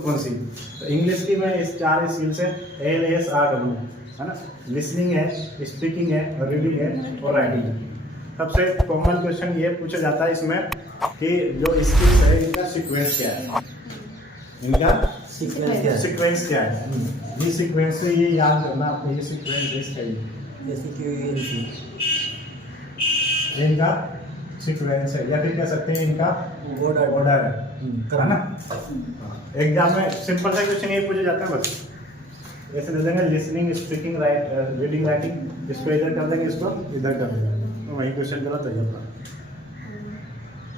कौन सी? तो इंग्लिश की में इस 4 स्किल्स है LSRW, है ना। लिसनिंग है, स्पीकिंग है, रीडिंग है और राइटिंग है। सबसे कॉमन क्वेश्चन ये पूछा जाता है इसमें कि जो स्किल्स है इनका सीक्वेंस क्या है, इनका सीक्वेंस क्या है। ये सीक्वेंस से ये याद करना आपको, ये सीक्वेंस बेस करिए, जैसे कि इनका सीक्वेंस है या फिर कह सकते हैं इनका ऑर्डर है ना। एग्जाम में सिंपल सा क्वेश्चन ये पूछा जाता है बस, ऐसे दे देंगे लिसनिंग, स्पीकिंग, रीडिंग, राइटिंग, इसको इधर कर देंगे, इसको इधर कर देंगे, तो वही क्वेश्चन गलत हो जाता है।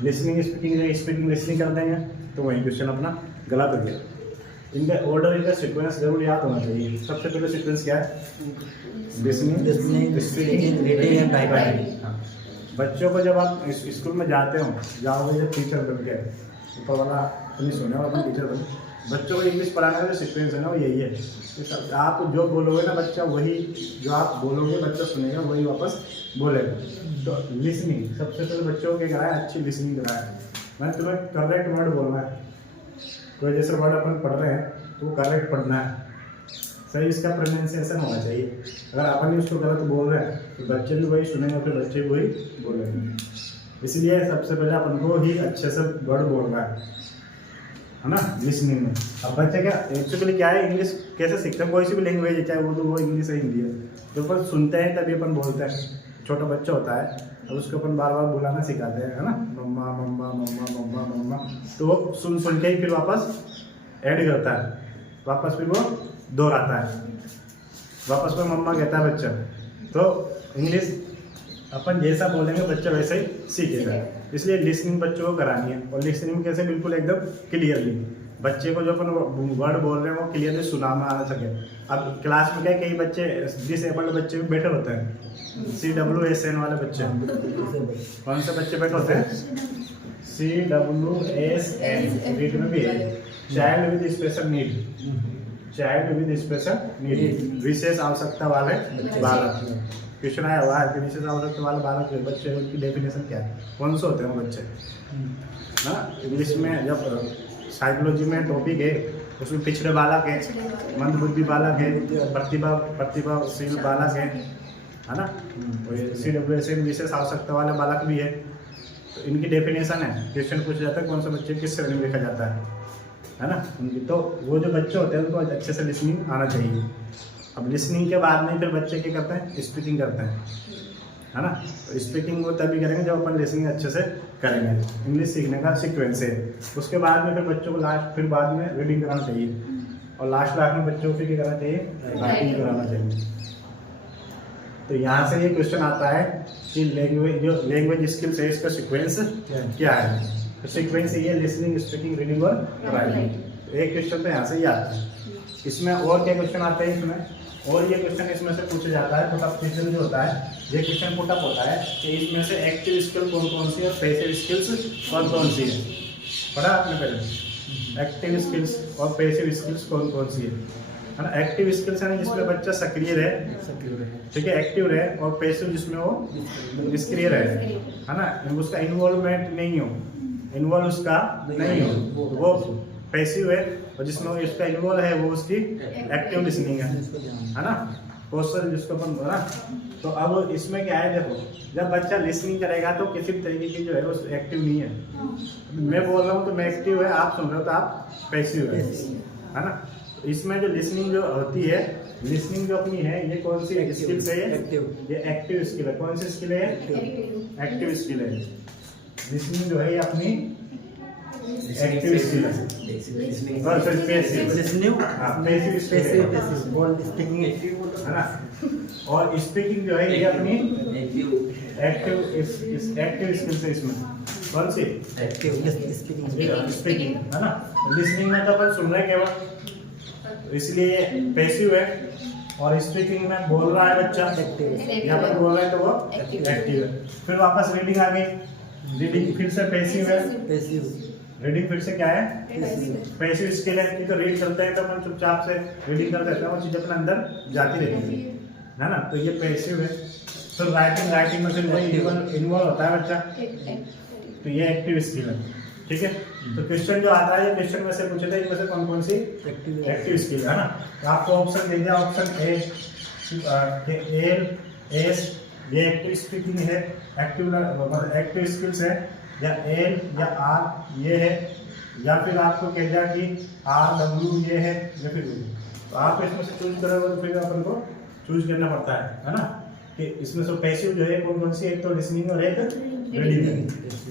लिसनिंग, स्पीकिंग, लिसनिंग कर देंगे तो वही क्वेश्चन अपना गलत हो गया। इनका ऑर्डर, इनका सीक्वेंस जरूर याद होना चाहिए। सबसे पहले सीक्वेंस क्या है? Listening, speaking, reading and writing. बच्चों को जब आप स्कूल में जाते हो, जाओगे जब टीचर बन के, ऊपर वाला नहीं सुने और अपन टीचर बने, बच्चों को इंग्लिश पढ़ाने का जो सीक्वेंस है ना वो यही है। आप जो बोलोगे ना बच्चा वही, जो आप बोलोगे बच्चा सुनेगा वही वापस बोलेगा। तो लिसनिंग सबसे पहले बच्चों को क्या कराया, अच्छी लिसनिंग कराया। मैंने तुम्हें करेक्ट वर्ड बोलना है, कोई जैसे वर्ड अपन पढ़ रहे हैं तो वो करेक्ट पढ़ना है, सही इसका प्रोनाउंसिएशन होना चाहिए। अगर अपन उसको गलत बोल रहे हैं तो बच्चे भी वही सुनेंगे, फिर बच्चे भी वही बोलेंगे। इसलिए सबसे पहले अपन को ही अच्छे से वर्ड बोलना है ना लिसनिंग में। अब बच्चे क्या एक्चुअली क्या है, इंग्लिश कैसे सीखते हैं, कोई सी भी लैंग्वेज है, चाहे उर्दू हो, इंग्लिश है, हिंदी है, तो अपन सुनते हैं तभी अपन बोलते हैं। छोटा बच्चा होता है अब उसको अपन बार बार बुलाना सिखाते हैं, है ना, मम्मा मम्मा मम्मा मम्मा मम्मा, तो वो सुन के ही फिर वापस ऐड करता है, वापस फिर वो दोहराता है, वापस में मम्मा कहता है बच्चा। तो इंग्लिश अपन जैसा बोलेंगे बच्चा वैसे ही सीखेगा। इसलिए लिसनिंग बच्चों को करानी है, और लिसनिंग कैसे, बिल्कुल एकदम क्लियरली बच्चे को जो अपन वर्ड बोल रहे हैं वो क्लियरली सुना में आ सके। अब क्लास में क्या कई बच्चे डिसेबल्ड बच्चे भी बैठे होते हैं, CWSN वाले बच्चे, कौन से बच्चे बैठे होते हैं? CWSN रीड में भी है, child with special need, child with special need, विशेष आवश्यकता वाले बालक। क्वेश्चन आया हुआ है कि विशेष आवश्यकता वाले बालक बच्चे, उनकी डेफिनेशन क्या है, कौन से होते हैं वो बच्चे ना। इंग्लिश में जब साइकोलॉजी में टॉपिक है उसमें पिछड़े बालक है, मंदबुद्धि बालक है, प्रतिभाशील बालक है ना। CWSN विशेष आवश्यकता वाले बालक भी है। तो इनकी डेफिनेशन है, क्वेश्चन पूछा जाता है कौन सा बच्चे किस श्रेणी में लिखा जाता है ना उनकी। तो वो जो बच्चे होते हैं उनको अच्छे से लिसनिंग आना चाहिए। अब लिसनिंग के बाद में फिर बच्चे क्या करते हैं, स्पीकिंग करते हैं, है ना। तो स्पीकिंग वो तभी करेंगे जब अपन लिसनिंग अच्छे से करेंगे। इंग्लिश सीखने का सीक्वेंस है। उसके बाद में फिर बच्चों को फिर बाद में रीडिंग कराना चाहिए, और लास्ट में बच्चों को फिर क्या करना चाहिए, राइटिंग कराना चाहिए। तो यहाँ से ये क्वेश्चन आता है कि लैंग्वेज स्किल्स है इसका सीक्वेंस क्या है। तो सीक्वेंस ये लिसनिंग, स्पीकिंग, रीडिंग और राइटिंग। एक क्वेश्चन तो यहाँ से ही आता है। इसमें और क्या क्वेश्चन आते हैं इसमें, और ये क्वेश्चन इसमें से पूछा जाता है, पुटअप क्वेश्चन जो होता है, ये क्वेश्चन पुटअप होता है कि इसमें से एक्टिव स्किल कौन कौन सी है और पैसिव स्किल्स कौन कौन सी है। पढ़ा आपने पहले, एक्टिव स्किल्स और पैसिव स्किल्स कौन कौन सी है ना। एक्टिव स्किल्स है ना जिसमें बच्चा सक्रिय रहे, ठीक है, एक्टिव रहे, और पैसिव जिसमें वो निष्क्रिय रहे, है ना, उसका इन्वॉल्वमेंट नहीं हो, इन्वॉल्व उसका नहीं हो, वो पैसिव है। और जिसमें इसका इन्वॉल्व है वो उसकी एक्टिव लिसनिंग है ना, क्वेश्चन जिसको अपन बोला। तो अब इसमें क्या है, देखो जब बच्चा लिसनिंग करेगा तो किसी भी तरीके की जो है वो एक्टिव नहीं है। मैं बोल रहा हूँ तो मैं एक्टिव है, आप सुन रहे हो तो आप पैसिव है ना। इसमें जो लिसनिंग जो होती है, लिसनिंग जो अपनी है, ये कौन सी स्किल्स है, ये एक्टिव स्किल है। कौन सी स्किल है, एक्टिव स्किल है। लिसनिंग जो है ये अपनी एक्टिव स्किल है, और फिर पैसिव है ना। और स्पीकिंग जो है ये अपनी एक्टिव स्किल्स है। इसमें कौन सी स्पीकिंग है ना। लिसनिंग में तो अपन सुन रहे केवल, इसलिए ये पैसिव है। और स्पीकिंग में बोल रहा है बच्चा, यहाँ पर बोल रहा है तो वो एक्टिव है। फिर वापस रीडिंग आ गई, रीडिंग फिर से पैसिव है, रीडिंग फिर से क्या है, पैसिव स्किल है। कि तो रीड करते हैं तो अपन चुपचाप से रीडिंग करते हैं, वो चीज़ अपने अंदर जाती रहती है ना, तो ये पैसिव है। तो राइटिंग में फिर वही इन्वॉल्व होता है बच्चा, तो ये एक्टिव स्किल है। ठीक है। तो क्वेश्चन जो आता है, ये क्वेश्चन में से पूछे थे इनमें से कौन कौन सी एक्टिव स्किल है ना। तो आपको ऑप्शन दे दिया, ऑप्शन ए एल एस ये एक्टिव स्पीकिंग है, एक्टिव स्किल्स है, या एल या आर ये है, या फिर आपको कह दिया कि आर डब्ल्यू ये है, या फिर तो आप इसमें से चूज करोगे तो फिर अपन को चूज करना पड़ता है ना, कि इसमें से पैसिव जो है कौन कौन सी, एक तो लिसनिंग और एक रीडिंग है।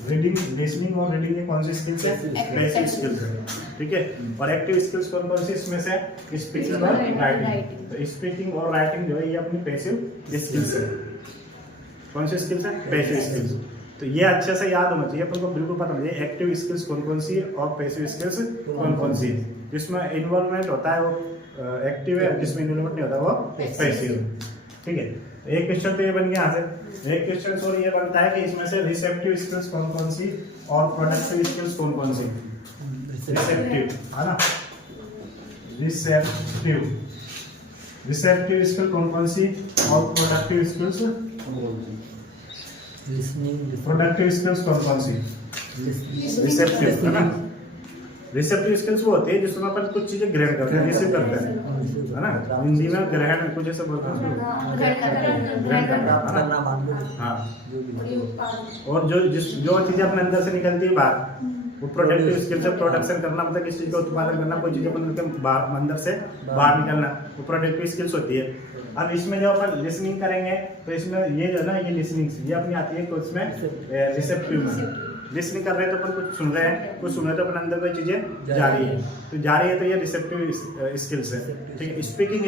रीडिंग, लिसनिंग और रीडिंग में कौन सी स्किल्स है, पैसिव स्किल्स है, ठीक है। और एक्टिव स्किल्स कौन कौन सी इसमें से, स्पीकिंग और राइटिंग। तो स्पीकिंग और राइटिंग जो है ये अपनी पैसिव स्किल्स है। कौन सी स्किल्स है, पैसिव स्किल्स। तो ये अच्छे से याद होना चाहिए अपन को, बिल्कुल पता होना चाहिए एक्टिव स्किल्स कौन कौन सी है और पैसिव स्किल्स कौन कौन सी है। जिसमें इन्वॉल्वमेंट होता है वो एक्टिव है, जिसमें इन्वॉल्वमेंट नहीं होता वो पैसिव है, ठीक है। एक क्वेश्चन तो ये बन गया यहाँ से। एक क्वेश्चन सॉरी ये बनता है कि इसमें से रिसेप्टिव स्किल्स कौन कौन सी और प्रोडक्टिव स्किल्स कौन कौन सी। रिसेप्टिव है ना, रिसेप्टिव स्किल कौन कौन सी और प्रोडक्टिव स्किल्स, प्रोडक्टिव स्किल्स कौन कौन सी। रिसेप्टिव है ना, रिसेप्टिव स्किल्स वो होती है जिसमें अपन कुछ चीजें ग्रहण करते हैं, रिसीव करते हैं, है ना। हिंदी में ग्रहण कुछ ऐसे बोलते हैं, ग्रहण करना, हाँ। और जो चीजें अपने अंदर से निकलती है बाहर, वो प्रोडक्टिव स्किल्स है। प्रोडक्शन करना मतलब किसी चीज का उत्पादन करना, कोई चीज अपन अंदर से बाहर निकलना, वो प्रोडक्टिव स्किल्स होती है। अब इसमें जब अपन लिसनिंग करेंगे तो इसमें ये जो ना, ये लिसनिंग ये अपनी आती है, तो इसमें रिसेप्टिव में लिसनिंग कर रहे हैं तो अपन कुछ सुन रहे हैं, कुछ सुन रहे हैं तो अपन अंदर कोई चीजें जा रही है, तो जा रही है तो ये रिसेप्टिव स्किल्स है, ठीक है।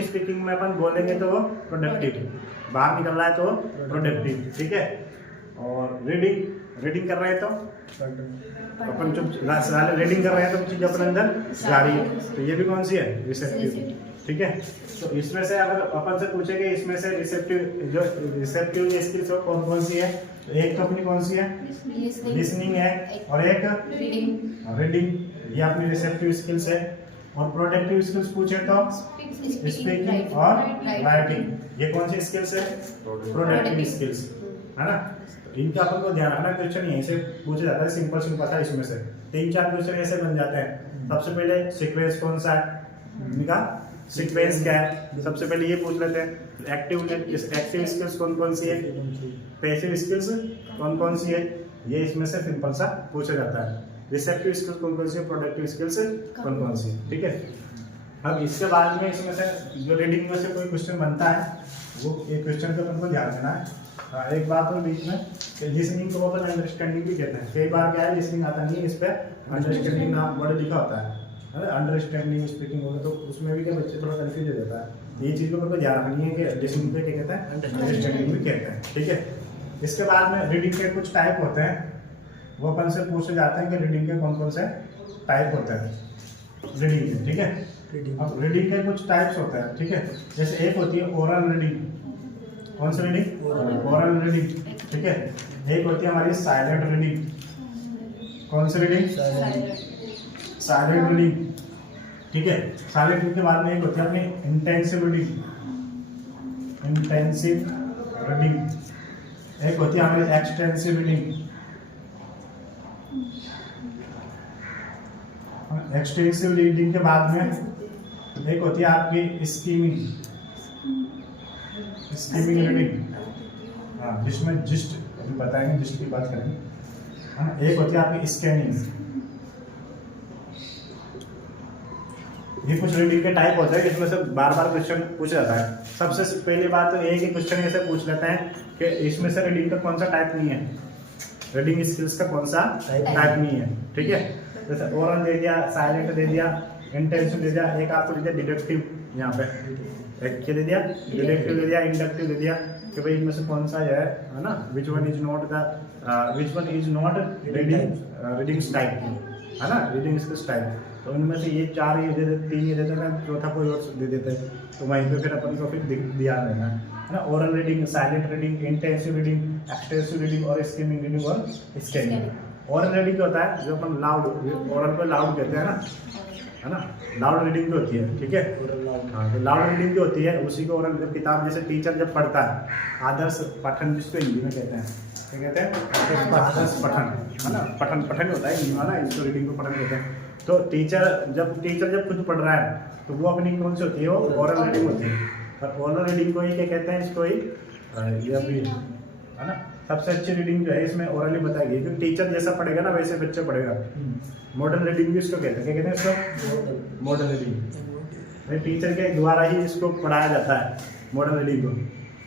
स्पीकिंग में अपन बोलेंगे तो वो प्रोडक्टिव, बाहर निकल रहा है तो प्रोडक्टिव, ठीक है। और रीडिंग कर रहे हैं तो अपन जो रीडिंग कर रहे हैं तो चीज अपन अंदर जा रही है, तो ये भी कौन सी है, रिसेप्टिव, ठीक है। तो इसमें से अगर अपन से पूछेंगे इसमें से रिसेप्टिव स्किल्स कौन कौन सी है, तो एक तो अपनी कौन सी है, लिसनिंग है, और एक रीडिंग, ये अपनी रिसेप्टिव स्किल्स है। और प्रोडक्टिव स्किल्स पूछे तो स्पीकिंग और राइटिंग, ये कौन सी स्किल्स है, प्रोडक्टिव स्किल्स, है ना। तो इनका अपन को ध्यान रखना, क्वेश्चन यहीं से पूछा जाता है, सिंपल था। इसमें से 3-4 क्वेश्चन ऐसे बन जाते हैं। सबसे पहले सीक्वेंस कौन सा है, इनका सीक्वेंस क्या है, सबसे पहले ये पूछ लेते हैं। एक्टिव स्किल्स कौन कौन सी है, पैसिव स्किल्स कौन कौन सी है, ये इसमें से सिंपल सा पूछा जाता है। रिसेप्टिव स्किल्स कौन कौन सी है, प्रोडक्टिव स्किल्स कौन कौन सी है, ठीक है। अब इसके बाद में इसमें से जो रीडिंग में से कोई क्वेश्चन बनता है, वो एक क्वेश्चन का तुमको ध्यान देना है। एक बात और बीच में कि लिसनिंग को अपन अंडरस्टैंडिंग भी कहते हैं। कई बार क्या है, लिसनिंग आता नहीं है, इस पर अंडरस्टैंडिंग नाम वर्ड लिखा होता है, अंडरस्टैंडिंग स्पीकिंग होगा, तो उसमें भी क्या बच्चे थोड़ा कंफ्यूज हो जाता है। ये चीज़ को मेरे को ध्यान रखनी है कि लिसनिंग पे क्या कहते हैं, अंडरस्टैंडिंग भी कहते हैं, ठीक है। इसके बाद में रीडिंग के कुछ टाइप होते हैं, वो अपन से पूछे जाते हैं कि रीडिंग के कौन कौन से टाइप होते हैं रीडिंग के, ठीक है। अब रीडिंग के कुछ टाइप्स होते हैं, ठीक है। जैसे एक होती है ओरल रीडिंग, कौन सी रीडिंग, ओरल रीडिंग, ठीक है। एक होती है हमारी साइलेंट रीडिंग, कौन सी रीडिंग, साइलेंट रीडिंग, ठीक है। साइलेंट रीडिंग के बाद में एक होती है अपनी इंटेंसिव रीडिंग, एक होती है हमारी एक्सटेंसिव रीडिंग, एक्सटेंसिव रीडिंग के बाद में एक होती है आपकी स्कीमिंग रीडिंग, हाँ, जिसमें जिस्ट अभी बताएंगे, जिस्ट की बात करेंगे, हाँ। एक होती है आपकी स्कैनिंग। ये कुछ रीडिंग के टाइप होते हैं जिसमें से बार बार क्वेश्चन पूछा जाता है। सबसे पहली बात तो एक ही क्वेश्चन ऐसे पूछ लेते हैं कि इसमें से रीडिंग का कौन सा टाइप नहीं है, रीडिंग स्किल्स का कौन सा टाइप नहीं है, ठीक है। जैसे ओरल दे दिया, साइलेंट दे दिया, इंटेंसिव दे दिया, एक आपको दे दिया डिडक्टिव, यहाँ पे एक क्या दे दिया, डिडक्टिव दे दिया, इंडक्टिव दे दिया, कि भाई इनमें से कौन सा है ना, which one is not reading type, है ना, रीडिंग स्किल्स टाइप। तो उनमें से ये 4 ये दे देते, 3 ये देते हैं, चौथा कोई और दे देते हैं, तो वहीं पे फिर अपन को फिर ध्यान देना है ना। Oral reading, silent reading, intensive reading, extensive reading और स्किमिंग रीडिंग और स्कैनिंग। ओरल रीडिंग क्या होता है, जो अपन लाउड, ओरल पे लाउड कहते हैं ना, है ना, लाउड रीडिंग जो होती है, ठीक है। हाँ, तो लाउड रीडिंग जो होती है उसी को ओरल, किताब जैसे टीचर जब पढ़ता है, आदर्श पठन जिसको हिंदी में कहते हैं, क्या कहते हैं, आदर्श पठन, है ना, पठन पठन होता है हिंदी में ना, इसको रीडिंग को पठन कहते हैं। तो टीचर जब खुद पढ़ रहा है तो वो अपनी कौन सी होती है, वो ओरल रीडिंग होती है। और ओरल रीडिंग को ही क्या कहते हैं, इसको ही ये भी है ना, सबसे अच्छी रीडिंग जो है इसमें ओरली बताई गई, क्योंकि टीचर जैसा पढ़ेगा ना वैसे बच्चा पढ़ेगा। मॉडल रीडिंग भी इसको कहते हैं, क्या कहते हैं इसको, मॉडल रीडिंग। टीचर के द्वारा ही इसको पढ़ाया जाता है मॉडल रीडिंग को।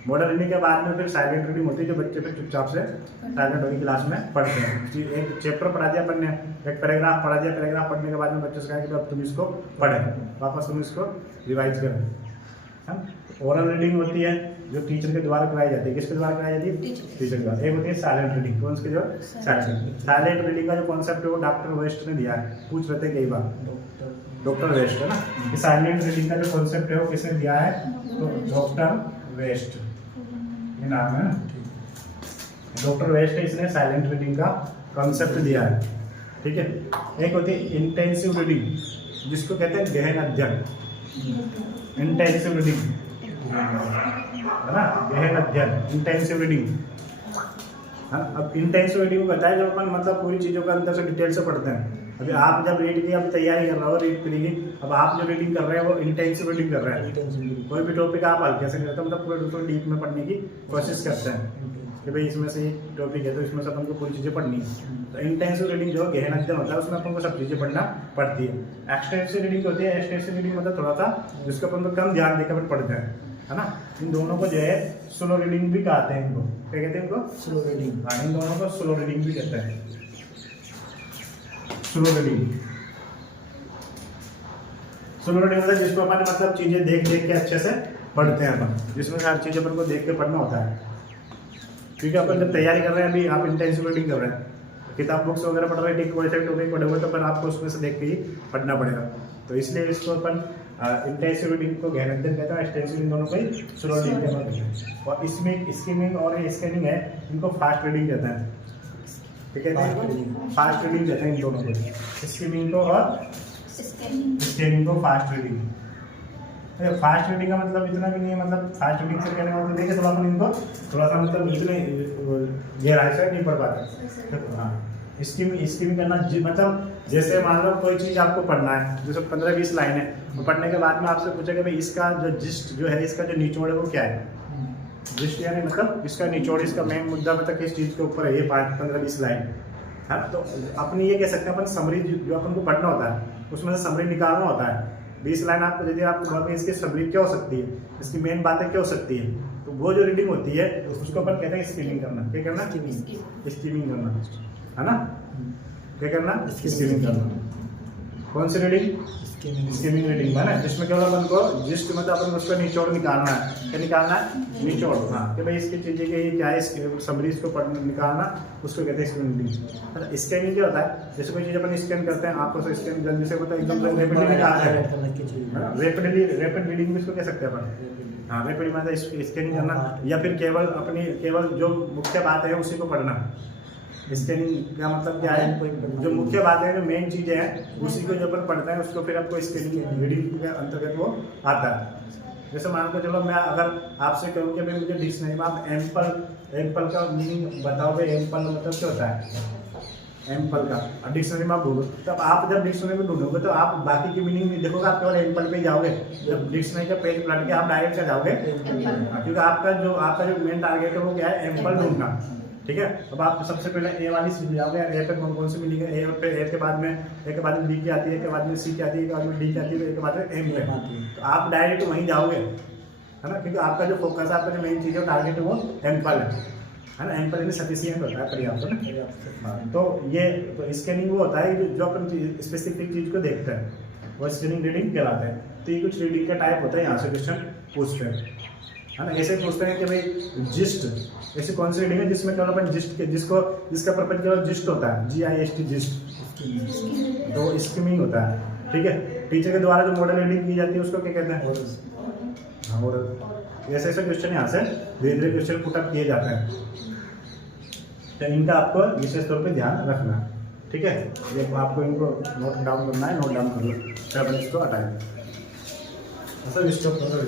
मॉडल रीडिंग के बाद में फिर साइलेंट रीडिंग होती है, जो बच्चे फिर चुपचाप से साइलेंट होकर क्लास में पढ़ते हैं। एक चैप्टर पढ़ा दिया अपन ने, एक पैराग्राफ पढ़ा दिया, पैराग्राफ पढ़ने के बाद में बच्चे से कहा कि अब तुम इसको पढ़ें, वापस तुम इसको रिवाइज करें। ओरल रीडिंग होती है जो टीचर के द्वारा कराई जाती है। किसके द्वारा कराई जाती है, टीचर के द्वारा। एक होती है साइलेंट रीडिंग, कौन सी जो साइलेंट रीडिंग का जो कॉन्सेप्ट है वो डॉक्टर वेस्ट ने दिया है, पूछ रहे थे कई बार, डॉक्टर वेस्ट है ना, कि साइलेंट रीडिंग का जो कॉन्सेप्ट है वो किसने दिया है, तो डॉक्टर वेस्ट, ये नाम है ना, डॉक्टर वेस्ट है, इसने साइलेंट रीडिंग का कॉन्सेप्ट दिया है। ठीक है। एक होती है इंटेंसिव रीडिंग, जिसको कहते हैं गहन अध्ययन, इंटेंसिव रीडिंग है ना, गहन अध्ययन, इंटेंसिव रीडिंग। हाँ, अब इंटेंसिव रीडिंग को बताया जब अपन मतलब पूरी चीज़ों का अंदर से डिटेल से पढ़ते हैं। अभी आप जब रीड की अब तैयारी कर रहे हो रीड के लिए, अब आप जो रीडिंग कर रहे हैं वो इंटेंसिव रीडिंग कर रहे हैं। कोई भी टॉपिक आप हल्के से नहीं रहता, मतलब पूरे डीप में पढ़ने की कोशिश करते हैं कि भाई इसमें से टॉपिक है तो इसमें से अपन को पूरी चीज़ें पढ़नी है। तो इंटेंसिव रीडिंग जो गहन अध्ययन होता है उसमें अपन को सब चीज़ें पढ़ना पड़ती है। एक्सटेंसिव रीडिंग होती है, एक्सटेंसिव रीडिंग मतलब थोड़ा सा जिसको अपन को कम ध्यान देकर पढ़ते हैं, है ना। इन दोनों को जो है स्लो रीडिंग भी कहते हैं, इनको क्या कहते हैं, इनको स्लो रीडिंग। हाँ, इन दोनों को स्लो रीडिंग भी कहते हैं, स्लो रीडिंग। स्लो रीडिंग मतलब जिसको अपन मतलब चीजें देख के अच्छे से पढ़ते हैं अपन, जिसमें हर चीज अपन को देख के पढ़ना होता है। क्योंकि अपन जब तैयारी कर रहे हैं, अभी आप इंटेंसिव रीडिंग कर रहे हैं, किताब बुक्स वगैरह पढ़ रहे हैं, कोई सा टॉपिक पढ़े हुए तो पर आपको उसमें से देख के ही पढ़ना पड़ेगा। तो इसलिए इसको अपन इंटेंसिव रीडिंग को गहन अध्ययन कहते हैं, एक्सटेंसिव रीडिंग दोनों को ही स्लो रीडिंग कहते हैं। और इसमें स्किमिंग और स्कैनिंग है, इनको फास्ट रीडिंग कहते हैं। ठीक है, फास्ट रीडिंग कहते हैं इन दोनों को, स्किमिंग को और स्कैनिंग को फास्ट रीडिंग। फास्ट रीडिंग का मतलब इतना भी नहीं है, मतलब फास्ट रीडिंग से कहने का मतलब देखिए थोड़ा अपन इनको थोड़ा सा मतलब इतने गहराई से नहीं पढ़ पाते। हाँ, स्किमिंग करना मतलब जैसे मान लो कोई चीज़ आपको पढ़ना है, जैसे 15-20 लाइन है, तो पढ़ने के बाद में आपसे पूछेगा भाई इसका जो जिस्ट जो है, इसका जो निचोड़ है वो क्या है। जिस्ट यानी मतलब इसका निचोड़, इसका मेन मुद्दा मतलब किस चीज़ के ऊपर है, ये 15-20 लाइन है। तो अपनी ये कह सकते हैं अपन समरी जो अपन को पढ़ना होता है उसमें से समरी निकालना होता है। 20 लाइन आपको यदि आपको बोलते हैं इसकी समरी क्या हो सकती है, इसकी मेन बातें क्या हो सकती है, तो वो जो रीडिंग होती है उसको अपन कहते हैं स्किमिंग करना। क्या करना, स्किमिंग करना, है ना। क्या करना, स्किमिंग करना। कौन सी रीडिंग, स्किमिंग रीडिंग है ना, जिसमें केवल अपन को जिस्ट मतलब अपन उसका निचोड़ निकालना है। क्या निकालना है, निचोड़। हाँ, कि भाई इसकी चीज़ें के क्या है, समरी इसको पढ़ निकालना, उसको कहते हैं स्किमिंग रीडिंग। स्कैनिंग क्या होता है, जैसे कोई चीज़ अपन स्कैन करते हैं, आपको से स्कैन जल्दी से होता है, एकदम रैपिडली निकालना है, रैपिड रीडिंग भी इसको कह सकते हैं अपन। हाँ, रैपिड मतलब स्कैनिंग करना, या फिर केवल जो मुख्य बात है उसी को पढ़ना। स्कैनिंग का मतलब क्या है, जो मुख्य बातें जो मेन चीज़ें हैं उसी को जब अपन पढ़ते हैं उसको फिर आपको स्कैनिंग रीडिंग के अंतर्गत वो आता है। जैसे मान को चलो मैं अगर आपसे कहूँ कि भाई मुझे डिक्शनरी में आप एम्पल का मीनिंग बताओ, भाई एम्पल मतलब क्या होता है, एम्पल का डिक्शनरी में आप ढूंढो, तब आप जब डिक्शनरी में ढूंढोगे तो आप बाकी की मीनिंग नहीं देखोगे, आप केवल एम्पल पे ही जाओगे। जब डिक्शनरी का पेज पलट के आप डायरेक्ट से जाओगे, क्योंकि आपका जो मेन टारगेट है वो क्या है, एम्पल ढूंढना। ठीक है, अब आप सबसे पहले ए वाली सीख जाओगे, ए पे कौन सी मीनिंग है, ए के बाद में बी की आती है, एक के बाद में सी की आती है, एक के बाद में डी की आती है, एक के बाद में एम पे, तो आप डायरेक्ट वहीं जाओगे, है ना। क्योंकि आपका जो फोकस है, आपका जो मेन चीज़ है टारगेट है वो एम्पल है ना। एम्पल यानी सफिशिएंट होता है पर्याप्त ना। तो ये तो स्कैनिंग वो होता है जो अपन स्पेसिफिक चीज़ को देखते हैं, वो स्कैनिंग रीडिंग कहलाते हैं। तो ये कुछ रीडिंग का टाइप होता है, यहाँ से क्वेश्चन पूछते हैं, है ना। ऐसे पूछते हैं कि भाई जिस्ट, ऐसी कौन सी रीडिंग है जिसमें केवल अपन जिस्ट के जिसका पर्पज केवल जिस्ट होता है, GIST जिस्ट, तो स्किमिंग होता है। ठीक है, टीचर के द्वारा जो मॉडल रीडिंग की जाती है उसको क्या कहते हैं, हाँ मॉडल। ऐसे क्वेश्चन यहाँ से धीरे धीरे क्वेश्चन पुटअप किए जाते हैं, तो इनका आपको विशेष तौर पे ध्यान रखना है। ठीक है, ये आपको इनको नोट डाउन करना है, नोट डाउन कर लो, फिर अपन इसको हटाएंगे। मतलब स्टॉप कर लो।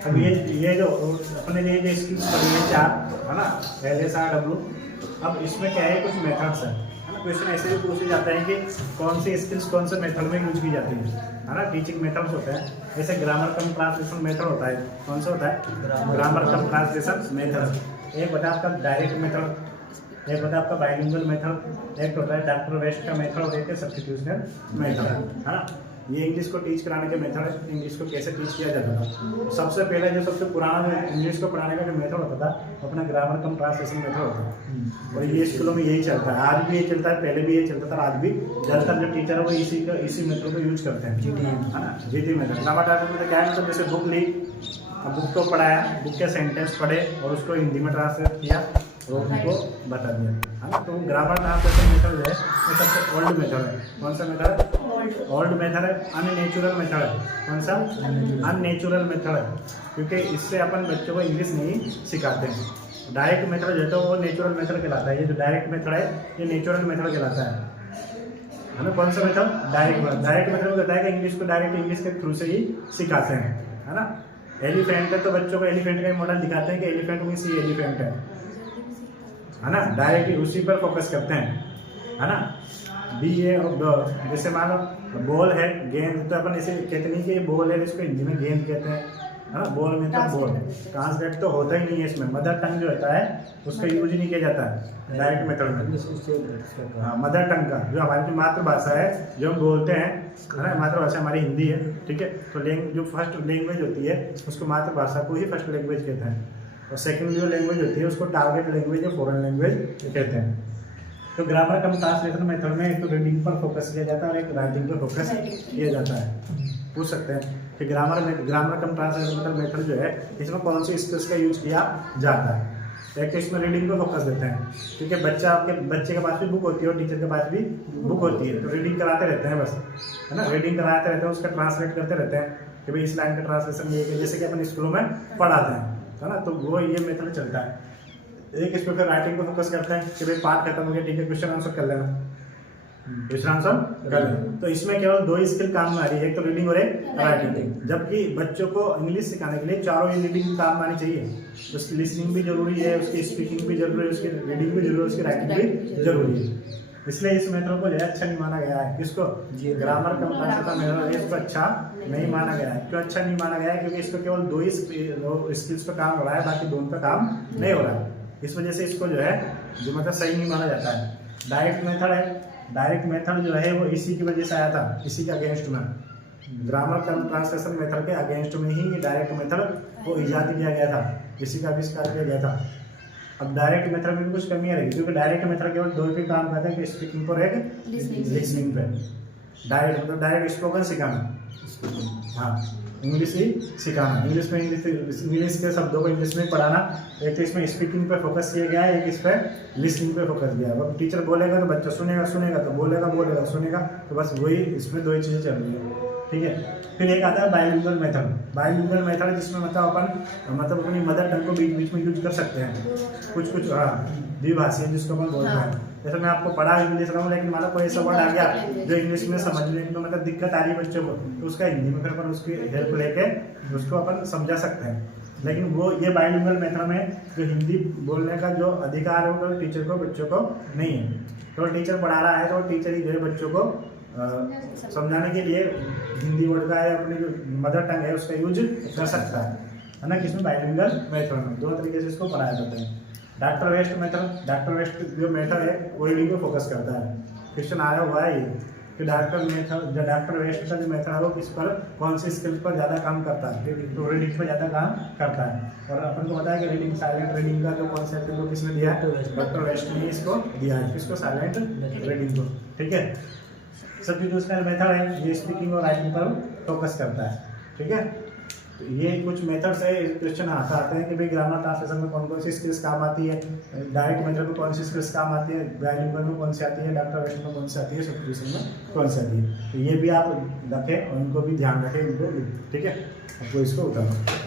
अब ये जो अपने लिए जो स्किल्स पढ़ी है 4 है ना, LSRW, अब इसमें क्या है, कुछ मेथड्स है ना। क्वेश्चन ऐसे भी पूछे जाता है कि कौन सी स्किल्स कौन से मेथड में यूज की जाती है ना। टीचिंग मेथड्स होते हैं, जैसे ग्रामर कम ट्रांसलेशन मेथड होता है। कौन सा होता है? ग्रामर कम ट्रांसलेशन मेथड। एक होता है आपका डायरेक्ट मेथड, एक होता है आपका बाइलिंगुअल मेथड, एक होता है डॉक्टर वेस्ट का मेथड और एक है सब्स्टिट्यूशनल मेथड, है ना। ये इंग्लिश को टीच कराने के मेथड है। इंग्लिश को कैसे टीच किया जाता था? सबसे पहले जो सबसे पुराना जो इंग्लिश को पढ़ाने का जो मेथड होता था, अपना ग्रामर कम ट्रांसलेशन मेथड होता था। और ये स्कूलों में यही चलता है, आज भी ये चलता है, पहले भी ये चलता था, आज भी ज़्यादातर जो टीचर है वो इसी मेथड को यूज करते हैं, है ना। GT method. ग्रामर ट्रांसलेशन क्या है, मतलब जैसे बुक ली, अब बुक को पढ़ाया, बुक के सेंटेंस पढ़े और उसको हिंदी में ट्रांसलेट किया और उनको बता दिया, है ना। तो ग्रामर ट्रांसलेशन मेथड जो है वो सबसे ओल्ड मेथड है। कौन सा मेथड है? ओल्ड मेथड है। अननेचुरल मेथड है। कौन सा? अननेचुरल मेथड है, क्योंकि इससे अपन बच्चों को इंग्लिश नहीं सिखाते हैं। डायरेक्ट मेथड जो है तो वो नेचुरल मेथड कहलाता है। ये जो डायरेक्ट मेथड है ये नेचुरल मेथड कहलाता है ना। कौन सा method? Direct method. Direct method कहता है कि इंग्लिश को डायरेक्ट इंग्लिश के थ्रू से ही सिखाते हैं, है ना। एलिफेंट है तो बच्चों को एलिफेंट का मॉडल दिखाते हैं कि एलिफेंट मीन्स ये एलिफेंट है ना। डायरेक्ट उसी पर फोकस करते हैं, है ना। जैसे मान लो बॉल है, गेंद, तो अपन इसे कहते नहीं कि ये बॉल है, इसको हिंदी में गेंद कहते हैं, है ना। बॉल में तो बॉल ट्रांसलेट तो होता ही नहीं है इसमें। मदर टंग जो होता है उसका यूज नहीं किया जाता है डायरेक्ट मेथड में। हाँ, मदर टंग का जो हमारी जो मातृभाषा है, जो हम बोलते हैं, है ना। मातृभाषा हमारी हिंदी है, ठीक है। तो जो फर्स्ट लैंग्वेज होती है उसको मातृभाषा को ही फर्स्ट लैंग्वेज कहते हैं, और सेकंड जो लैंग्वेज होती है उसको टारगेट लैंग्वेज या फॉरेन लैंग्वेज कहते हैं। तो ग्रामर कम ट्रांसलेशन मेथड में एक तो रीडिंग पर फोकस किया जाता है और एक राइटिंग पर फोकस किया जाता है। पूछ सकते हैं कि ग्रामर कम ट्रांसलेशन मेथड जो है इसमें कौन सी स्किल्स का यूज किया जाता है। एक तो इसमें रीडिंग पर फोकस देते हैं, क्योंकि बच्चे के पास भी बुक होती है और टीचर के पास भी बुक होती है, तो रीडिंग कराते रहते हैं बस, है ना। रीडिंग कराते रहते हैं, उसका ट्रांसलेट करते रहते हैं कि भाई इस लाइन का ट्रांसलेशन ये है, जैसे कि अपन स्कूलों में पढ़ाते हैं, है ना। तो वो ये मेथड चलता है। एक इस पर फिर राइटिंग पर फोकस करते हैं कि भाई पाठ खत्म हो गया, ठीक है, क्वेश्चन आंसर कर लेना, क्वेश्चन आंसर कर लेना। तो इसमें केवल 2 स्किल काम में आ रही है, एक तो रीडिंग और एक राइटिंग। जबकि बच्चों को इंग्लिश सिखाने के लिए चारों ही रीडिंग काम में आनी चाहिए। उसकी लिसनिंग भी जरूरी है, उसकी स्पीकिंग भी जरूरी है, उसकी रीडिंग भी जरूरी है, उसकी राइटिंग भी जरूरी है। इसलिए इस मेथड को जो है अच्छा नहीं माना गया है। किसको? ग्रामर कम ट्रांसलेशन मेथड इसको अच्छा नहीं माना गया है। क्यों अच्छा नहीं माना गया है? क्योंकि इसको केवल 2 ही स्किल्स पर काम हो रहा है, बाकी दोनों पर काम नहीं हो रहा है। इस वजह से इसको जो है जो मतलब सही नहीं माना जाता है। डायरेक्ट मेथड है, डायरेक्ट मेथड जो है वो इसी की वजह से आया था, इसी के अगेंस्ट में। ग्रामर कम ट्रांसलेशन मेथड के अगेंस्ट में ही ये डायरेक्ट मेथड को ईजाद किया गया था, इसी का आविष्कार किया गया था। अब डायरेक्ट मेथड में भी कुछ कमी रहेगी, क्योंकि डायरेक्ट मेथड केवल 2 पे काम करता है कि स्पीकिंग पर एक लिसनिंग पे। डायरेक्ट मतलब डायरेक्ट स्पोकन सिखाना, हाँ, इंग्लिश ही सिखाना, इंग्लिश के शब्दों को इंग्लिश में पढ़ाना। एक तो इसमें स्पीकिंग पे फोकस किया गया है, एक इस पर लिसनिंग पे फोकस किया है। अब टीचर बोलेगा तो बच्चा सुनेगा, तो बोलेगा सुनेगा, तो बस वही इसमें 2 ही चीज़ें चल रही है, ठीक है। फिर एक आता है बाइलिंगुअल मेथड। बाइलिंगुअल मेथड जिसमें मतलब अपनी मदर टंग को बीच बीच में यूज कर सकते हैं, कुछ हाँ द्विभाषी जिसको अपन बोलते हैं। जैसे मैं आपको पढ़ा इंग्लिश रहा हूँ, लेकिन मान लो कोई ऐसा वर्ड आ गया जो इंग्लिश में समझने में मतलब दिक्कत आ रही है बच्चों को, तो उसका हिंदी में फिर अपन उसकी हेल्प लेके उसको अपन समझा सकते हैं। लेकिन वो ये बाइलिंगुअल मेथड में जो हिंदी बोलने का जो अधिकार है वो टीचर को बच्चों को नहीं है। तो टीचर पढ़ा रहा है तो टीचर ही जो है बच्चों को समझाने के लिए हिंदी वर्ड का या अपनी जो मदर टंग है उसका यूज कर सकता है ना। किसमें? बाइलिंगुअल मेथड में 2 तरीके से इसको पढ़ाया जाता है। Doctor west method, doctor west जो मेथड है वो रीडिंग पे फोकस करता है। क्वेश्चन आया हुआ है ये कि डॉक्टर वेस्ट का जो मेथड है वो किस पर, कौन सी स्किल्स पर ज़्यादा काम करता है? तो रीडिंग पर ज़्यादा काम करता है। और अपन को पता है कि रीडिंग, साइलेंट रीडिंग का जो कॉन्सेप्ट है वो किसने दिया है? डॉक्टर वेस्ट ने इसको दिया है। किसको? साइलेंट रीडिंग को, ठीक है। सब्स्टिट्यूशनल मेथड है, ये स्पीकिंग और राइटिंग पर फोकस करता है, ठीक है। तो ये कुछ मेथड्स है। क्वेश्चन आते हैं कि भाई ग्रामर ट्रांसलेशन में कौन कौन सी स्किल्स काम आती है, डायरेक्ट मेथड में कौन सी स्किल्स काम आती है, बाइलिंगुअल में कौन सी आती है, डॉक्टर वेस्ट में कौन सी आती है, सब्स्टिट्यूशन में कौन सी आती है। तो ये भी आप रखें और इनको भी ध्यान रखें, इनको, ठीक है। आपको इसको उतारो।